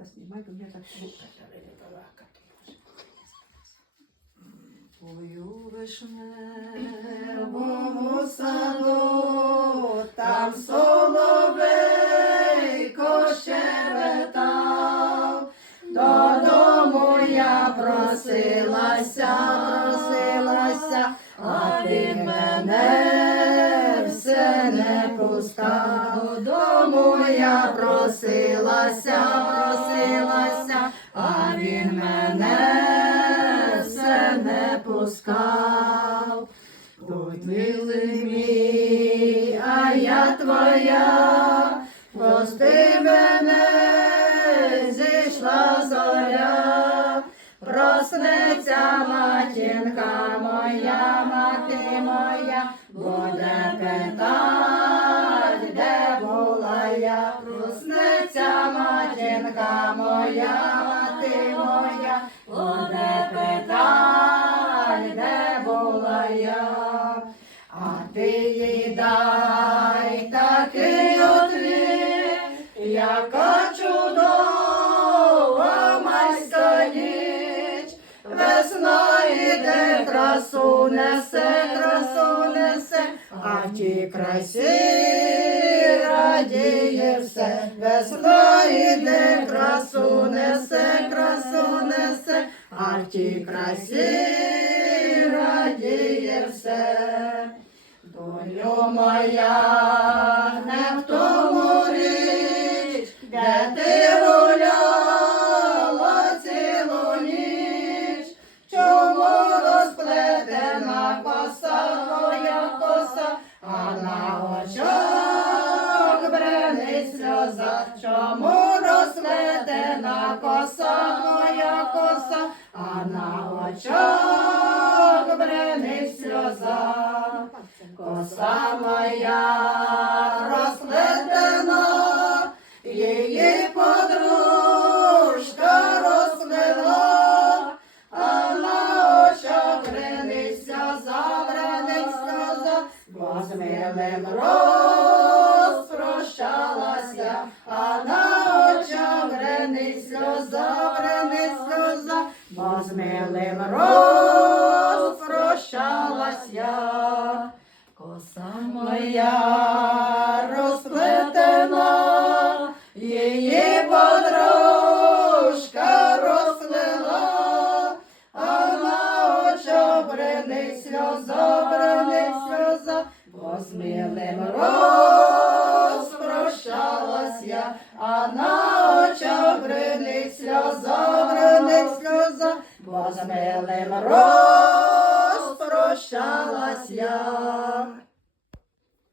Да, снимай, у меня так Ой, у вишневому саду, там соловейко щебетав, додому я просилася, просилася, а ти мене все не пускав. Додому я просилася, він мене все не пускав. Ой, милий мій, а я твоя, прости мене, зійшла зоря, проснеться матінка моя, мати моя, буде питать, де була я, проснеться матінка моя, мати моя, буде питать, де була я. А ти їй дай такий отвіт, яка чудова майська ніч, весна іде, красу несе, красу несе, а в тій красі радіє все, весна іде, красу несе, красу несе, а в тій красі радіє все. Долю моя, коса твоя коса, а на очах бренить сльоза. Коса моя розплетена, її подружка розплела, а на очах бренить сльоза, сльоза, бо з милим розпрощалася, сльоза, бренить сльоза, бо з милим розпрощалась я. Коса моя розплетена, її подружка розплела, а на очах сльоза, бренить сльоза, бо з милим розпрощалась а на очах бренить сльоза, бренить сльоза, бо з милим розпрощалась я.